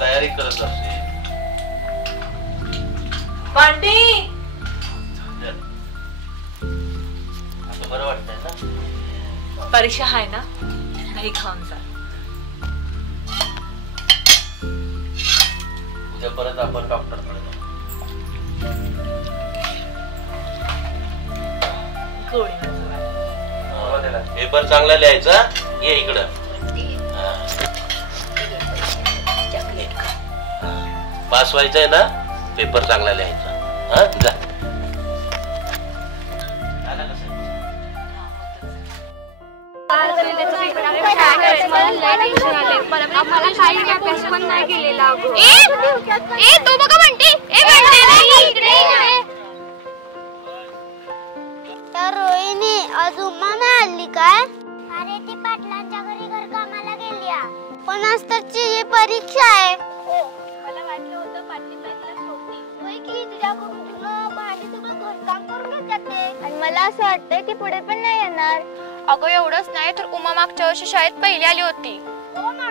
तयारी करत असते बंटी. आता बरं वाटतंय ना? परीक्षा आहे ना, काही खाऊन जा. उद्या परत आपण डॉक्टरकडे जाऊ. पेपर चांगला लिहायचा. ये इकडं. पास व्हायचंय ना, पेपर चांगला लिहायचा. हा जा. रोहिणी आज उमा नाही आली काय? अरे ती पाटलांच्या घरी घर कामाला गेली. पण आज त्याची ही परीक्षा आहे. मला वाटलं होतं पाटलीबाईला सोडली. होय की तुझ्याकडून तुला भांडी सगळं घरकाम करून घेते. आणि मला असं वाटतंय ती पुढे पण नाही येणार. अगं एवढंच नाही तर उमा मागच्या वर्षी शाळेत पहिली आली होती. उमा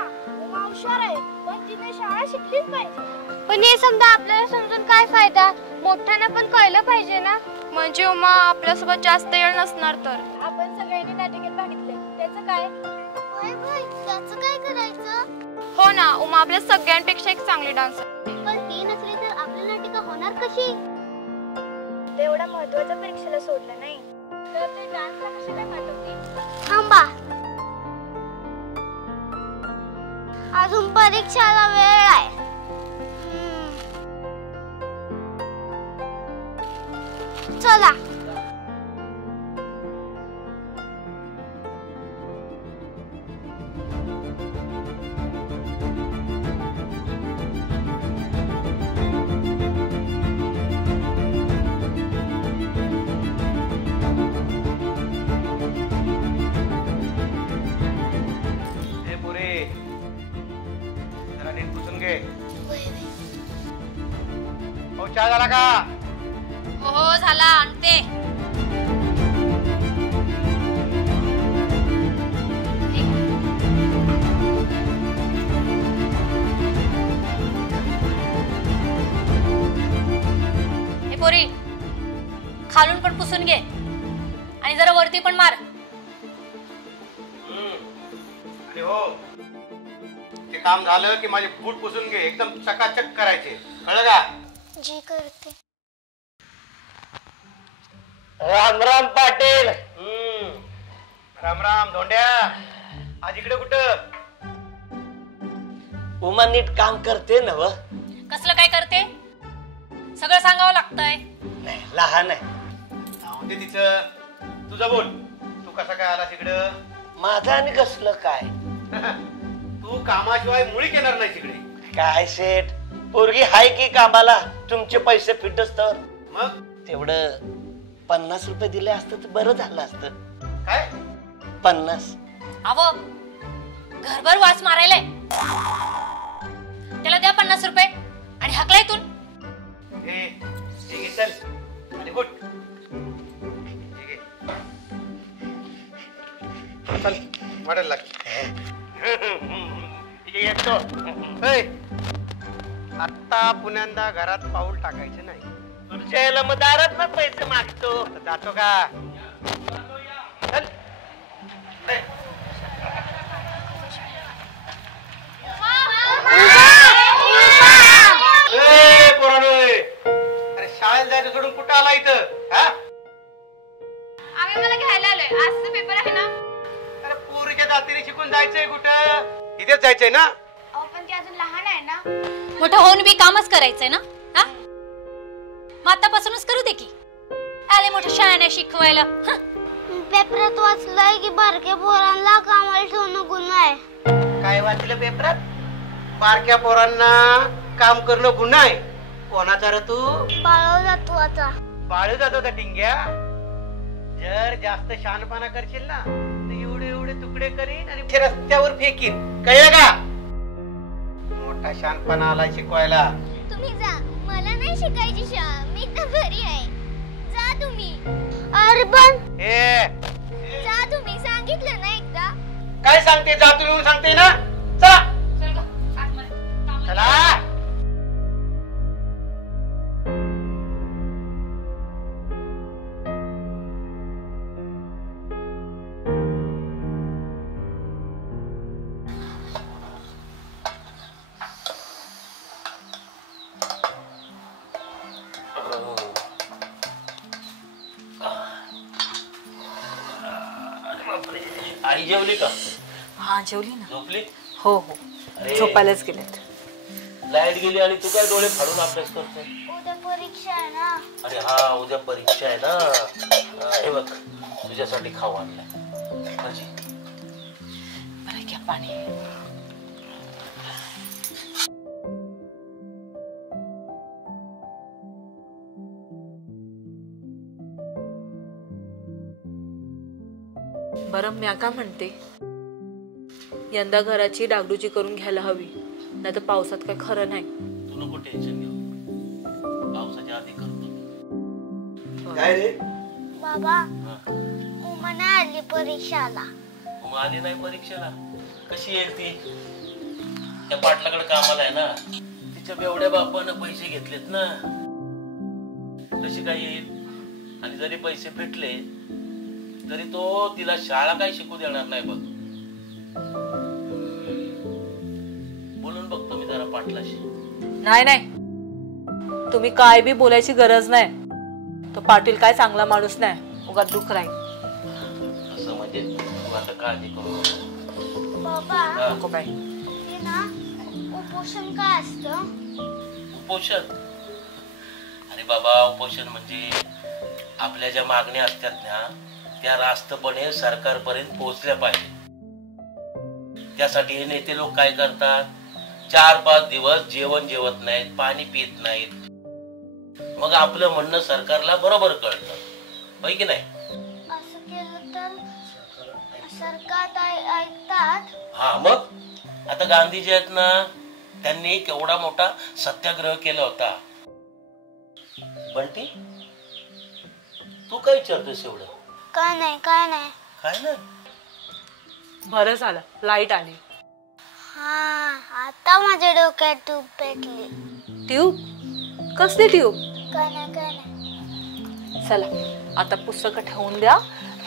हुशार आहे, पण तिने शाळा शिकलीच पाहिजे. पण हे समजा आपल्याला समजून काय फायदा? मोठ्यांना पण कळलं पाहिजे ना. म्हणजे उमा आपल्यासोबत जास्त वेळ नसणार तर. आपण सगळ्यांनी नाटकात बघितले, त्याचं काय? त्याचं काय करायचं? हो ना, उमा आपल्या सगळ्यांपेक्षा एक चांगली डान्सर. पण ती नसली तर आपली नाटिका होणार कशी? तेवढा महत्त्वाच्या परीक्षेला सोडलं नाही तर ते डान्सला कशी काय पाठवते? थांबा, अजून परीक्षेला वेळ आहे. चला. चहा झाला का? हो झाला, आणते. हे पोरी, खालून पण पुसून घे आणि जरा वरती पण मार. आणि हो, ते काम झालं की माझे बूट पुसून घे, एकदम चकाचक करायचे, कळलं का? जी करते. राम राम पाटील. राम राम धोंड्या. आज इकडे कुठं? उमा नीट काम करते ना? व कसलं काय करते? सगळं सांगावं लागतंय. नाही, लहान आहे. जाऊ दे तिचं. तुझं बोल, तू कसा काय आलास इकडं? माझं आणि कसलं काय? तू कामाशिवाय मुळीच येणार नाही इकडे. काय सेठ, पोरगी हाय की कामाला? तुमचे पैसे फिटच तर. मग तेवढं 50 रुपये दिले असतं तर बरं झालं असतं. काय? 50. अहो, घरभर वास मारायलाय. त्याला द्या 50 रुपये आणि हाकला इथून. हे चल आणि गुट. चल वाढायला लाग. येतो. आता पुण्यांदा घरात पाऊल टाकायचं नाही. तुझ्या याला मग दारात ना पैसे मागतो. जातो का? चल. अरे शाळेत जायचं सोडून कुठं आला इथं? आम्ही मला घ्यायला आलोय. आजचा पेपर आहे ना. अरे पोरीच्या दातीने शिकून जायचंय कुठं? इथेच जायचंय ना? पण ती अजून लहान आहे ना. मोठं होऊन बी कामच करायचंय ना. हा, मग आतापासूनच करू दे की. आले मोठं शाळा शिकवायला. पेपरात वाचलंय की बारक्या पोरांना कामाला ठेवणं गुन्हा आहे. काय वाचलं पेपरात? बारक्या पोरांना काम करणं गुन्हा आहे. कोणाचा रे तू? बाळव जातो आता. बाळू जातो का टिंग्या? जर जास्त शहाणपणा करशील ना तर एवढे एवढे तुकडे करीन आणि ते रस्त्यावर फेकीन. कळलं का? मोठा शहाणपणा आला शिकवायला. तुम्ही जा, मला नाही शिकायची शाळा, मी तर घरी आहे. जा तुम्ही. अरे पण ए जा तुम्ही, सांगितलं ना एकदा. काय सांगते? जातो येऊन सांगते ना. चला चल गं, आतमध्ये. चला. आई जेवली का? हा जेवली ना. झोपली? हो हो अरे. झोपायलाच गेलेत. लाईट गेली आणि तू काय डोळे फाडून अभ्यास करतोय? उद्या परीक्षा आहे ना. अरे हा उद्या परीक्षा आहे ना. हे बघ तुझ्यासाठी खाऊ आणलाय. भाजी. बरं घ्या पाणी. बरं मी का म्हणते, यंदा घराची डागडुजी करून घ्यायला हवी, नाही तर पावसात काय खरं नाही. तू नको टेन्शन घेऊ, पावसाच्या आधी करतो. काय रे? बाबा उमा नाही आली परीक्षाला. मग आली नाही परीक्षेला? कशी येईल ती? त्या पाटलाकडे कामाला आहे ना. तिच्या बेवड्या बापानं पैसे घेतलेत ना. कशी काय येईल? आणि जरी पैसे भेटले तरी तो तिला शाळा काय शिकू देणार नाही बघ. बोलून बघतो मी जरा पाटलाशी. नाही नाही, तुम्ही काय बी बोलायची गरज नाही. तो पाटील काय चांगला माणूस नाही, उगाच दुःख राहील. असं म्हणजे तू आता काळजी करू नको. बाबा नको बाई. हे ना उपोषण काय असतं? उपोषण? अरे बाबा, उपोषण म्हणजे आपल्या ज्या मागण्या असतात ना त्या रास्तपणे सरकारपर्यंत पोहोचल्या पाहिजे. त्यासाठी हे नेते लोक काय करतात, 4-5 दिवस जेवण जेवत नाहीत, पाणी पित नाहीत. मग आपलं म्हणणं सरकारला बरोबर कळतं, होय की नाही? असं केलं तर सरकार ऐकतात. हा मग आता गांधीजी आहेत ना, त्यांनी केवढा मोठा सत्याग्रह केला होता. बंटी, तू काय विचारतोस एवढं? काय नाही काय नाही. काय ना? बरं झालं लाईट आली. हा आता माझ्या डोक्यात तूप पेटली. ट्यूब? कसली ट्यूब? काय नाही. चला आता पुस्तकं ठेवून द्या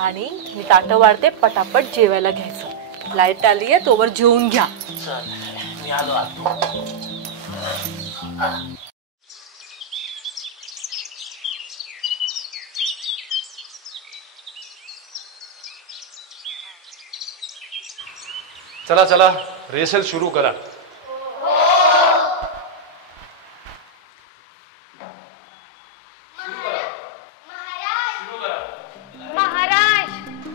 आणि मी ताटं वाढते, पटापट जेवायला घ्यायचं. लाईट आली आहे, तोवर जेवून घ्या. चल मी आलो आतो. चला चला रेसल सुरू करा. महाराज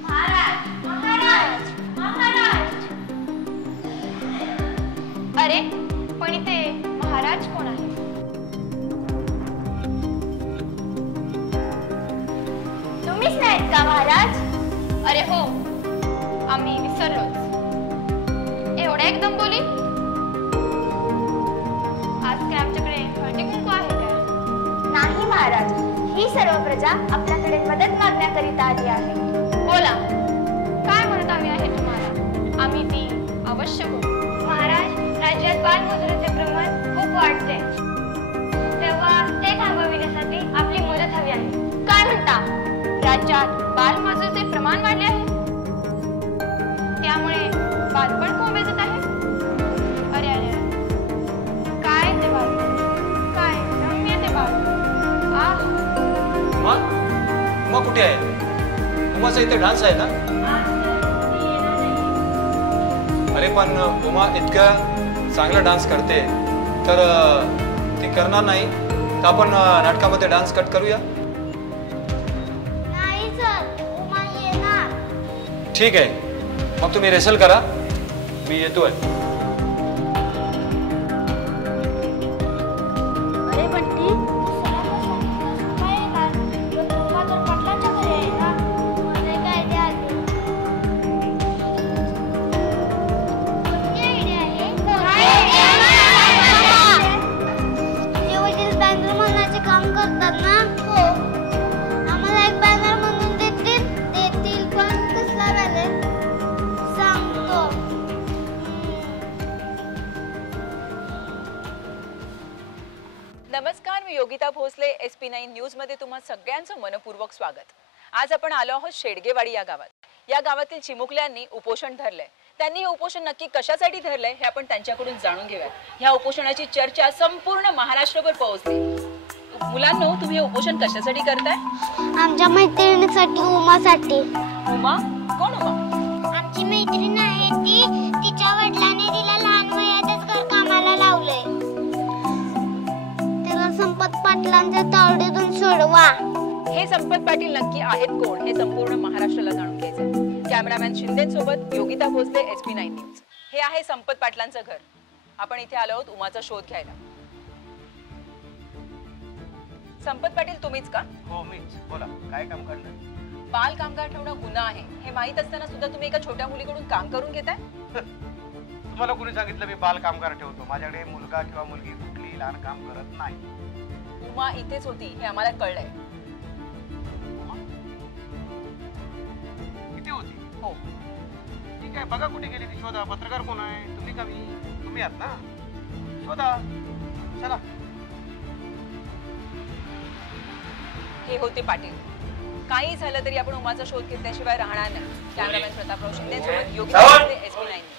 महाराज महाराज महाराज. अरे पण इथे महाराज कोण आहे? तुम्हीच नाहीत का महाराज? अरे हो, आम्ही विसरलोच. एवढ्या एकदम बोली? आज काय आमच्याकडे हळदी कुंकू आहे काय? नाही महाराज, ही सर्व प्रजा आपल्याकडे मदत मागण्याकरिता आली आहे. बोला, काय मदत हवी आहे तुम्हाला? आम्ही ती अवश्य करू. महाराज, राज्यात बालमजुरीचे प्रमाण खूप वाढते, तेव्हा ते थांबविण्यासाठी आपली मदत हवी आहे. काय म्हणता? राज्यात बालमजुरीचे प्रमाण वाढले आहे, त्यामुळे बालपण कोमेजत आहे. अरे अरे, काय ते बाल, काय रम्य ते बाल. उमा कुठे आहे? उमाचा इथे डान्स आहे ना? अरे पण उमा इतका चांगला डान्स करते, तर ती करणार नाही तर आपण नाटकामध्ये डान्स कट करूया. नाही सर, उमा येणार. ठीक आहे, मग तुम्ही रेसल करा, मी येतोय. योगिता भोसले SP9 न्यूज मध्ये तुम्हा सगळ्यांचं मनपूर्वक स्वागत। आज आपण आलो आहोत शेडगेवाडी या गावात। या गावातील चिमुकल्यांनी उपोषण धरलंय। त्यांनी हे उपोषण नक्की कशासाठी धरलंय हे आपण त्यांच्याकडून जाणून घेऊया। ह्या उपोषणाची चर्चा संपूर्ण महाराष्ट्रभर पोहोचली। मुलांनो, तुम्ही हे उपोषण कशासाठी करताय? आमच्या मैत्रिणीसाठी, उमासाठी। उमा? कोण उमा? आमची मैत्रीण आहे ती, तिच्या वडिलांनी तिला लहान वयातच घरकामाला लावलंय। तिला संपत पाटलांच्या तावडीतून सोडवा। हे संपत पाटील नक्की आहेत कोण हे संपूर्ण महाराष्ट्राला जाणून घ्यायचंय। कॅमेरामॅन शिंदे सोबत योगिता भोसले SP9 न्यूज। हे आहे संपत पाटलांचं घर। आपण इथे आलो आहोत उमाचा शोध घ्यायला। संपत पाटील तुम्हीच का? हो मीच। बोला, काय काम काढलं? बाल कामगार ठेवणं गुन्हा आहे हे माहित असताना सुद्धा तुम्ही एका छोट्या मुलीकडून काम करून घेताय? तुम्हाला कोणी सांगितलं मी बाल कामगार ठेवतो? माझ्याकडे मुलगा किंवा मुलगी कुठलीही लहान काम करत नाही। उमा इथेच होती हे आम्हाला कळलंय। किती होती? हो। ठीक आहे, बघा कुठे गेली ती, शोधा। पत्रकार कोण आहे? तुम्ही का मी? तुम्ही आहात ना? शोधा, चला। हे होते पाटील। काही झालं तरी आपण उमाचा शोध घेतल्याशिवाय राहणार नाही। कॅमेरामॅन प्रतापराव शिंदे सोबत योगिता भोसले SP9 न्यूज।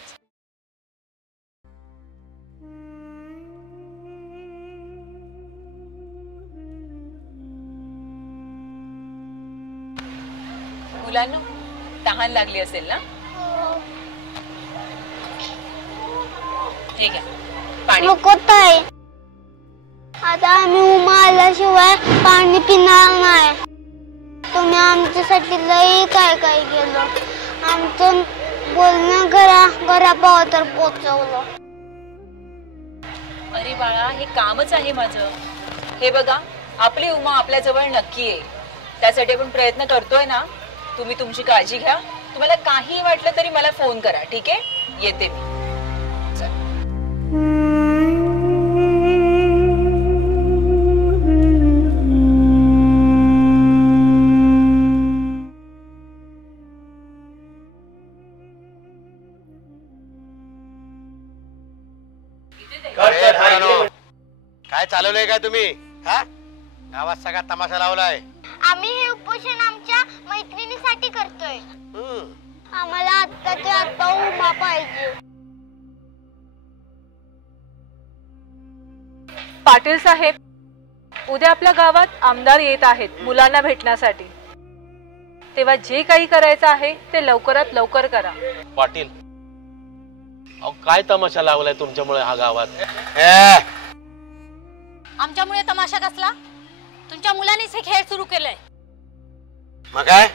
मुलांना तहान लागली असेल ना? ठीक आहे, पाणी नको ताई, आता आम्ही उमा आल्याशिवाय पाणी पिणार नाही। तुम्ही आमच्यासाठी लई काय काय केलं। आमचं बोलणं घरापर्यंत पोहोचवलं। अरे बाळा, हे कामच आहे माझं। हे बघा, आपली उमा आपल्या जवळ नक्की आहे। त्यासाठी आपण प्रयत्न करतोय ना। तुम्ही तुमची काळजी घ्या। तुम्हाला काही वाटलं तरी मला फोन करा, ठीक आहे? येते मी। काय चालवलंय काय तुम्ही? हा, गावात सगळा तमाशा लावलाय। आम्ही हे उपोषण आमच्या मैत्रिणीसाठी करतोय। आम्हाला आत्ताच्या आत्ता उमा पाहिजे। पाटील साहेब, उद्या आपल्या गावात आमदार येत आहेत मुलांना भेटण्यासाठी। तेव्हा जे काही करायचं आहे ते लवकरात लवकर करा। पाटील, अहो काय तमाशा लावलाय तुमच्यामुळे हा गावात? आमच्यामुळे तमाशा कसला? तुमच्या मुलांनीच हे खेळ सुरू केलाय। मग काय?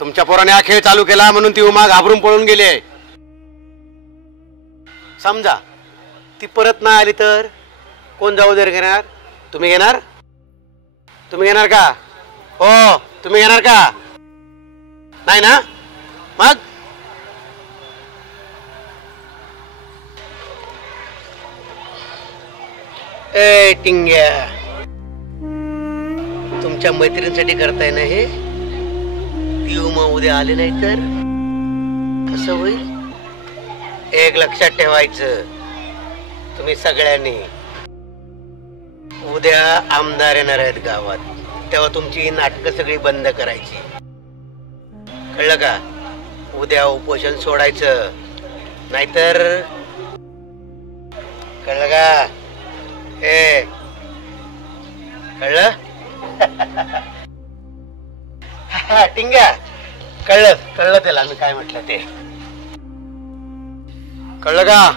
तुमच्या पोराने हा खेळ चालू केला म्हणून ती उमा घाबरून पळून गेली आहे। समजा ती परत नाही आली तर कोण जबाबदारी घेणार? तुम्ही घेणार? तुम्ही घेणार का? हो, तुम्ही घेणार का? नाही ना? मग ए टिंग्या, तुमच्या मैत्रिणीसाठी करताय ना हे? ती उमा उद्या आली नाही तर कसं होईल? एक लक्षात ठेवायचं तुम्ही सगळ्यांनी, उद्या आमदार येणार आहेत गावात, तेव्हा तुमची नाटकं सगळी बंद करायची। कळलं का? उद्या उपोषण सोडायचं, नाहीतर कळलं का? ए, कळलं? टिंग्या, कळलं त्याला मी काय म्हटलं ते? कळलं का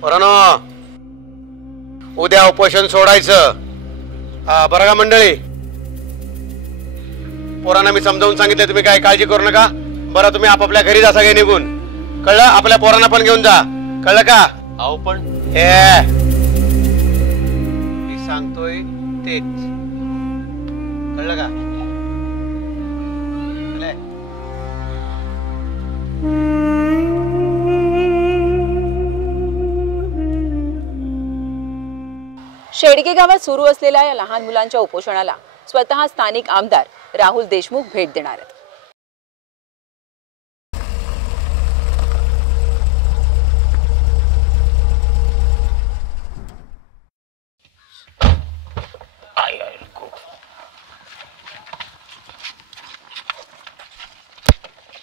पोरांनो? उद्या उपोषण सोडायचं। बरं का मंडळी? पोरांना मी समजावून सांगितलं, तुम्ही काय काळजी करू नका। बरं, तुम्ही आपापल्या घरी जा सगळे निघून। कळलं? आपल्या पोरांना पण घेऊन जा। कळलं का? अहो पण हे मी सांगतोय तेच, कळलं का? शेडगे गावात सुरू असलेल्या या लहान मुलांच्या उपोषणाला स्वतः स्थानिक आमदार राहुल देशमुख भेट देणार आहेत।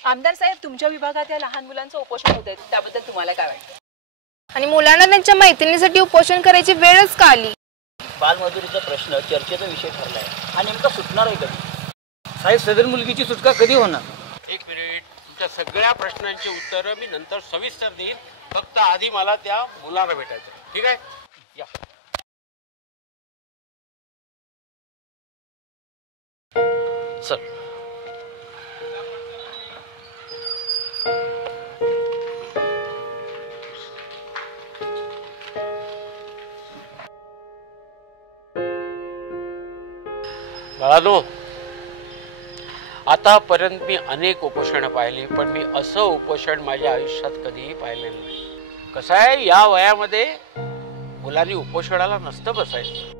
आमदार साहेब, तुमच्या विभागात या लहान मुलांचं उपोषण होत आहे, त्याबद्दल तुम्हाला काय वाटतं? आणि मुलांना त्यांच्या मैत्रिणीसाठी उपोषण करायची वेळच का आली? बालमजुरीचा प्रश्न चर्चेचा विषय ठरलाय. हा नेमका सुटणार आहे कधी? साहेब, सदर मुलगीची सुटका कधी होणार? एक मिनिट, तुमच्या सगळ्या प्रश्नांची उत्तरं मी नंतर सविस्तर देईन. फक्त आधी मला त्या मुलाला भेटायचं. ठीक आहे, या. चल. बाळानो, आतापर्यंत मी अनेक उपोषणं पाहिली, पण मी असं उपोषण माझ्या आयुष्यात कधीही पाहिलेलं नाही. कसं आहे, या वयामध्ये मुलांनी उपोषणाला नसतं बसायचं.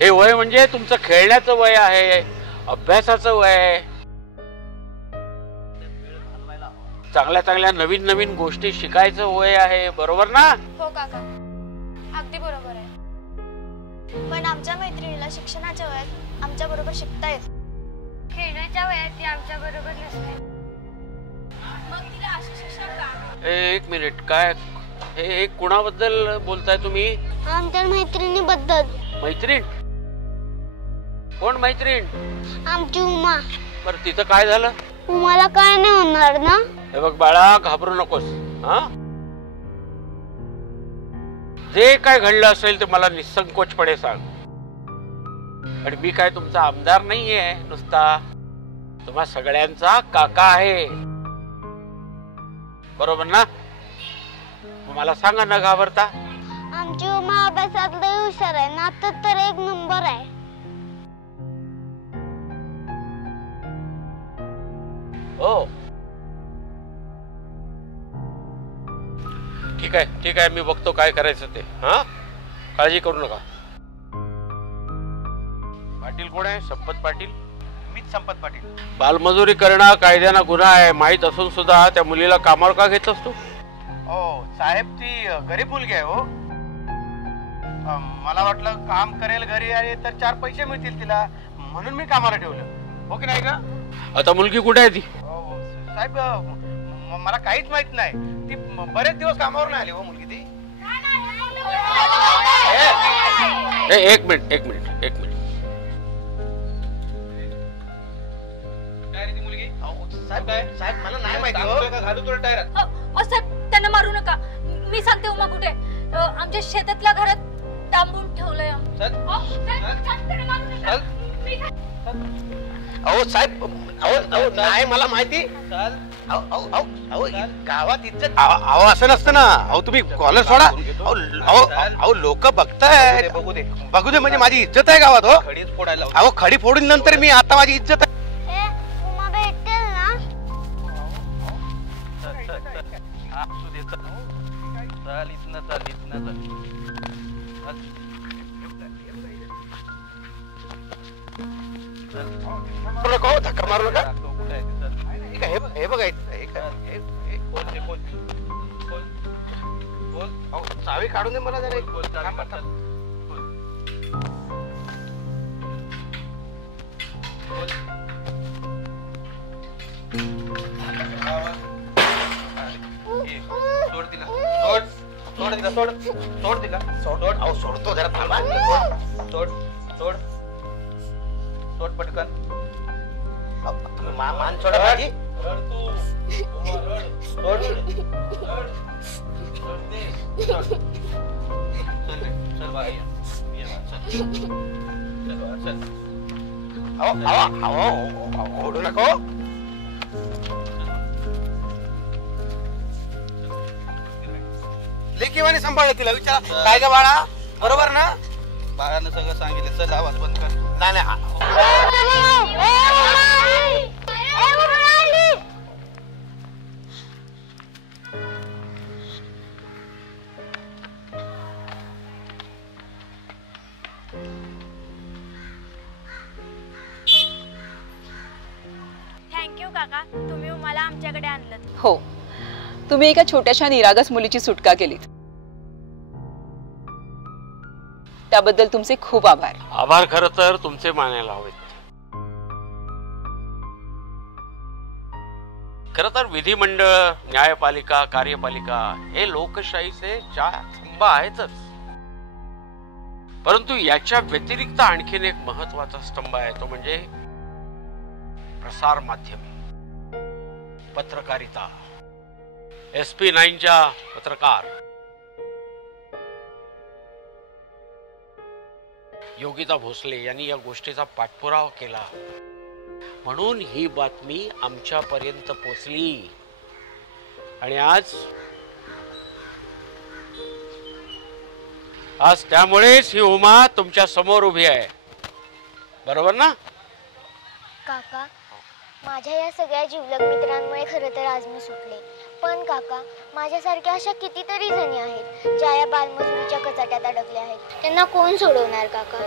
हे वय म्हणजे तुमचं खेळण्याचं वय आहे, अभ्यासाचं वय आहे, चांगल्या चांगल्या नवीन नवीन गोष्टी शिकायचं वय आहे. बरोबर ना? हो काका, अगदी बरोबर आहे. पण आमच्या मैत्रिणीला शिक्षणाच्या वयात आमच्या बरोबर शिकता येत, खेळण्याच्या वयात ती आमच्या बरोबर नसते. मग तिला अशी शिक्षा का? एक मिनिट, काय हे कुणाबद्दल बोलताय तुम्ही? आमच्या मैत्रिणीबद्दल. मैत्रीण? कोण मैत्रीण? आमची उमा. बरं, तिचं काय झालं? उमाला काय नाही होणार ना? हे बघ बाळा, घाबरू नकोस. हा, जे काय घडलं असेल ते मला निसंकोचपणे सांग. आणि मी काय तुमचा आमदार नाहीये, नुसता तुम्हा सगळ्यांचा काका आहे. बरोबर ना? मला सांगा न घाबरता. आमची उमा अभ्यासात लय हुशार आहे, नातत तर एक नंबर आहे. हो, ठीक आहे, ठीक आहे, मी बघतो काय करायचं ते. हा, काळजी करू नका. पाटील कोण आहे? संपत पाटील? मीच संपत पाटील. बालमजुरी करणं कायद्यानं गुन्हा आहे माहीत असून सुद्धा त्या मुलीला कामावर का घेत असतो? हो साहेब, ती गरीब मुलगी आहे. हो, मला वाटलं काम करेल घरी आणि तर 4 पैसे मिळतील तिला, म्हणून मी कामाला ठेवलं. हो की नाही का? आता मुलगी कुठे आहे ती? साहेब, मला काहीच माहित नाही. ती बरेच दिवस कामावर नाही आली. हो मुलगी ती. एक मिनिट, एक मिनिट, एक मिनिट. साहेब, मला नाही माहिती. घालू तुला टायरात. साहेब, त्यांना मारू नका. मी सांगते उमा कुठे. आमच्या शेतातल्या घरात डांबून ठेवलंय. अहो साहेब, अहो नाही मला माहिती. गावात इज्जत. अहो असं नसतं ना. अहो तुम्ही कॉलर सोडा. अहो लोक बघताय. बघू दे म्हणजे माझी इज्जत आहे गावात. हो, अहो खडी फोडून नंतर मी आता माझी इज्जत आहे. धक्का मारू नका. हे बघा, चावी काढून दे मला जरा. सोडतो जरा थांबा. सोड पटकन. तुम्ही मान सोडा माझी. ओढू नको. लेकीवाने सांभाळलं तिला. विचारा काय ग बाळा, बरोबर ना? बाळानं सगळं सांगितलं. चल आवाज बंद कर. नाही थँक्यू काका, तुम्ही मला आमच्याकडे आणलं. हो, तुम्ही एका छोट्याशा निरागस मुलीची सुटका केली, त्याबद्दल तुमचे खूप आभार. आभार खरं तर तुमचे मानायला हवेत. खरं तर विधिमंडळ, न्यायपालिका, कार्यपालिका हे लोकशाहीचे चार स्तंभ आहेतच. परंतु याच्या व्यतिरिक्त आणखीन एक महत्वाचा स्तंभ आहे, तो म्हणजे प्रसार माध्यमे, पत्रकारिता. SP9च्या पत्रकार योगिता भोसले यांनी या गोष्टीचा पाठपुरावा केला, म्हणून ही बातमी आमच्यापर्यंत पोचली. आणि आज त्यामुळेच ही उमा तुमच्या समोर उभी आहे, बरोबर ना? काका, माझ्या या सगळ्या जिवलग मित्रांमुळे खरं तर आज मी सुटले. पण काका, माझ्यासारख्या अशा कितीतरी जणी आहेत ज्या या बालमजुरीच्या कचाट्यात अडकल्या आहेत. त्यांना कोण सोडवणार काका?